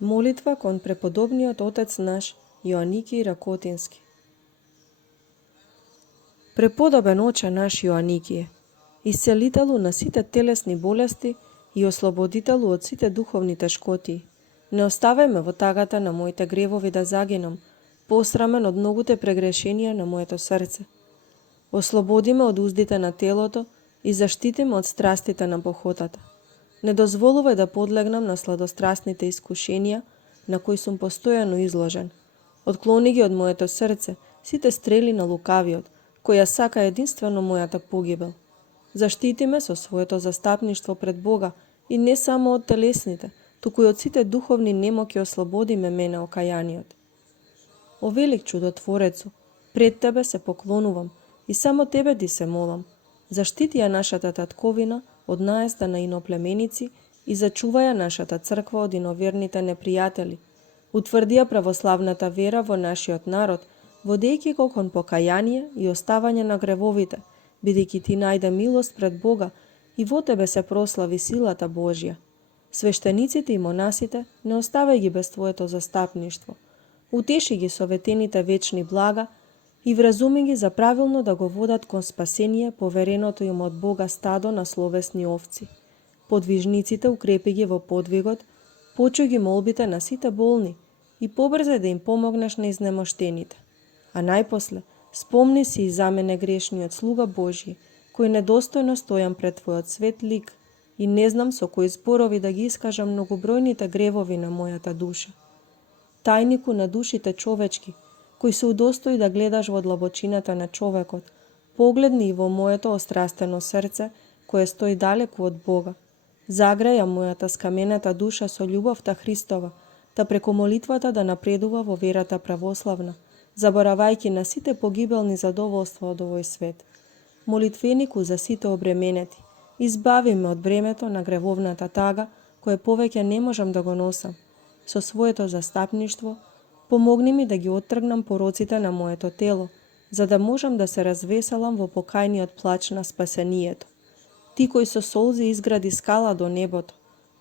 Молитва кон преподобниот отец наш Јоаники Ракотински. Преподобен оче наш Јоаникије, исцелителу на сите телесни болести и ослободителу од сите духовни тешкоти, не оставај ме во тагата на моите гревови да загинам, посрамен од многуте прегрешенија на моето срце. Ослободи ме од уздите на телото и заштити ме од страстите на похотата. Не дозволувај да подлегнам на сладострастните искушенија на кои сум постојано изложен. Отклони ги од моето срце сите стрели на лукавиот, кој ја сака единствено мојата погибел. Заштити ме со своето застапништво пред Бога и не само од телесните, туку и од сите духовни немоки ослободи ме мене окајаниот. О велик чудотворецу, пред Тебе се поклонувам и само Тебе ти се молам. Заштити ја нашата татковина од наезда на иноплеменици и зачуваја нашата црква од иноверните непријатели. Утврди ја православната вера во нашиот народ, водејќи го кон покаяние и оставање на гревовите, бидејќи ти најде милост пред Бога и во Тебе се прослави силата Божја. Свештениците и монасите не оставај ги без Твоето застапништво. Утеши ги со ветените вечни блага и вразуми ги за правилно да го водат кон спасение повереното им од Бога стадо на словесни овци. Подвижниците укрепи ги во подвигот, почуј ги молбите на сите болни и побрзај да им помогнеш на изнемоштените. А најпосле, спомни си и за мене грешниот слуга Божји, кој недостојно стојам пред Твојот свет лик и не знам со кои зборови да ги искажам многобројните гревови на мојата душа. Тајнику на душите човечки, кој се удостои да гледаш во длабочината на човекот, погледни и во моето острастено срце, кое стои далеку од Бога. Заграја мојата скамената душа со љубовта Христова, да преку молитвата да напредува во верата православна, заборавајќи на сите погибелни задоволства од овој свет. Молитвенику за сите обременети, избави ме од бремето на гревовната тага, кое повеќе не можам да го носам. Со своето застапништво, помогни ми да ги оттргнам пороците на моето тело, за да можам да се развеселам во покајниот плач на спасението. Ти кој со солзи изгради скала до небото,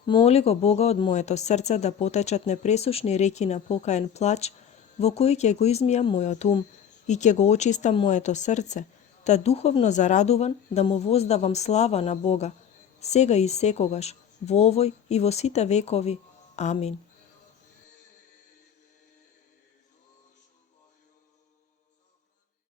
моли го Бога од моето срце да потечат непресушни реки на покаен плач, во кои ќе го измијам мојот ум и ќе го очистам моето срце, да духовно зарадуван да му воздавам слава на Бога, сега и секогаш, во овој и во сите векови. Амин.